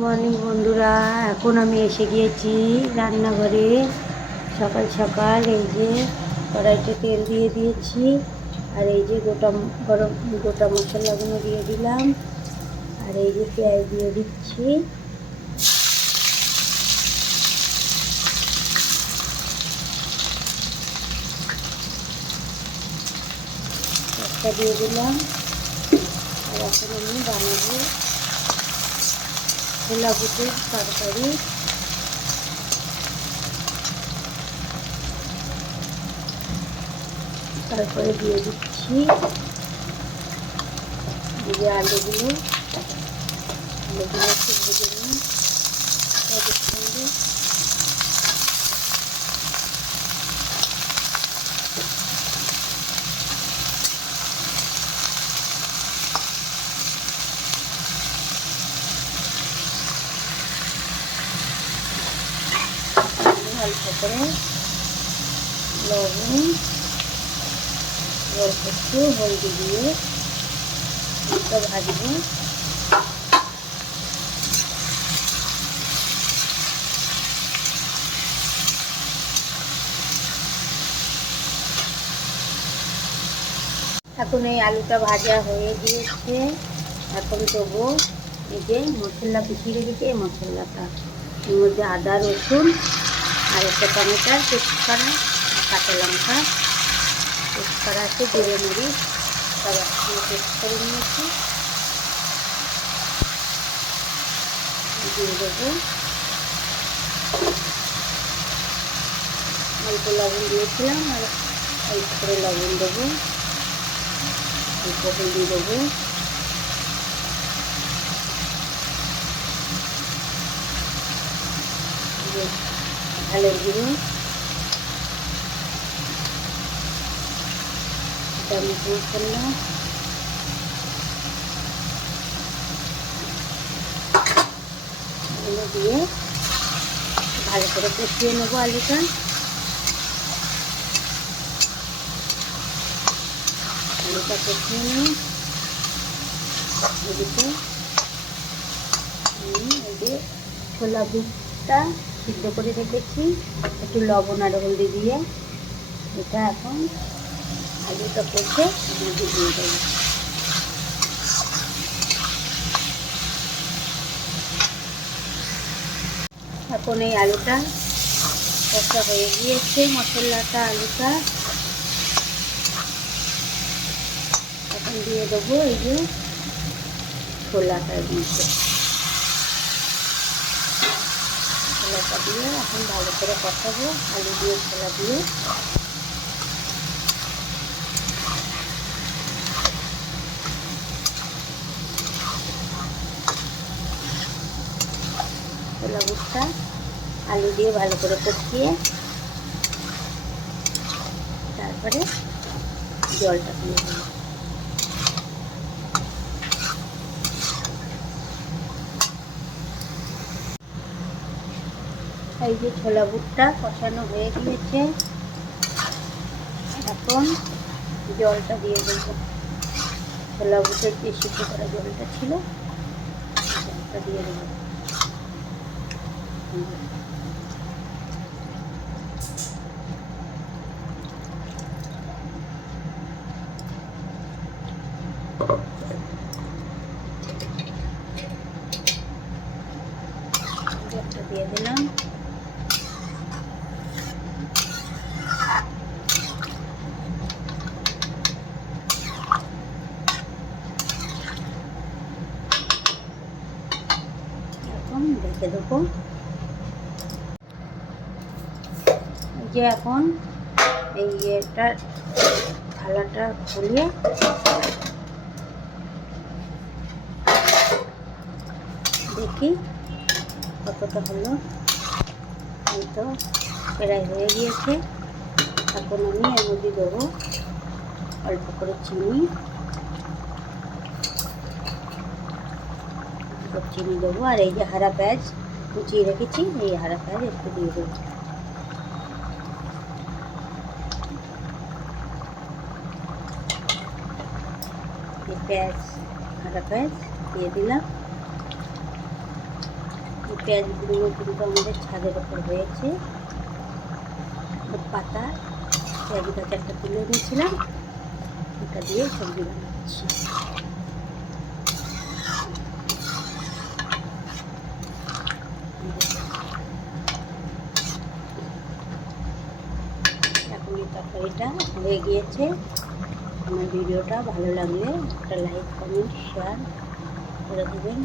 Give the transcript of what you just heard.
Morning বন্ধুরা, এখন আমি এসে গিয়েছি রান্নাঘরে। সকাল সকাল এই যে কড়াইতে তেল দিয়ে দিয়েছি, আর এই যে গোটা মশলাগুলো দিয়ে দিলাম, আর এই যে পেঁয়াজ দিয়ে দিচ্ছি। একটা দিয়ে দিলাম, আর এখন আমি বানাবো ছোলা বুটের তরকারি। তারপরে দিয়ে দিচ্ছি এই যে আলুগুলো একটু ভেজে নিই এর সঙ্গে। অল্প করে লবণ, অল্প একটু হলদি দিয়ে এটা ভাজবো। এখন এই আলুটা ভাজা হয়ে গিয়েছে। এখন দেবো এই যে মশলা পিছিয়ে রেখেছি, এই মশলাটা এর মধ্যে আদা রসুন আর একটা টমেটোর পেস্ট করা, কাঁচা লঙ্কা পেস্ট করা আছে, জিরে মরিচ সব একসঙ্গে পেস্ট করে নিয়েছি। দিয়ে দেবো অল্প লবণ দিয়েছিলাম, আর অল্প করে লবণ দেবো, অল্প হলদি দেবো, ঝালের গুঁড়ো, চামচ মশলা, এগুলো দিয়ে ভালো করে কষিয়ে নেবো আলুটা। আলুটা কষিয়ে নিয়ে এদিকে এই যে ছোলা বুটটা সিদ্ধ করে রেখেছি একটু লবণ আর হলদি দিয়ে, এটা এখন আলুটা কষে মধ্যে দিয়ে দেবো। এখন এই আলুটা কষা হয়ে গিয়েছে, মশলাটা আলুটা। এখন দিয়ে দেবো এই যে ছোলাটার মধ্যে, ছোলাটা দিয়ে এখন ভালো করে কষাবো আলু দিয়ে ছোলা দিয়ে। ছোলা বুটটা আলু দিয়ে ভালো করে কষিয়ে তারপরে জলটা দিয়ে দেবো। এই যে ছোলা বুটটা কষানো হয়ে গিয়েছে, এখন জলটা দিয়ে দেবো। ছোলা বুটের যে সিদ্ধ করা জলটা ছিল জলটা দিয়ে দেবো। জলটা দিয়ে দিলাম। এখন ঢেকে দেবো। এই যে এখন এই ইয়েটা থালাটা খুলিয়ে দেখি কতটা হলো। এই তো প্রায় হয়ে গিয়েছে। এখন আমি এর মধ্যে দেবো অল্প করে চিনি, চিনি দেবো, আর এই যে হারা পেঁয়াজ কুচিয়ে রেখেছি, এই হারা পেঁয়াজ একটু দিয়ে দেবো। এই হারা পেঁয়াজ দিয়ে দিলাম। পেঁয়াজগুলো কিন্তু আমাদের ছাদের ওপর হয়েছে। পাতা পেঁয়াজ গাছ একটা তুলে নিয়েছিলাম, এটা দিয়ে সবজি বানাচ্ছি। এখন এই তরকারিটা হয়ে গিয়েছে। আমার ভিডিওটা ভালো লাগলে একটা লাইক, কমেন্ট, শেয়ার করে দেবেন।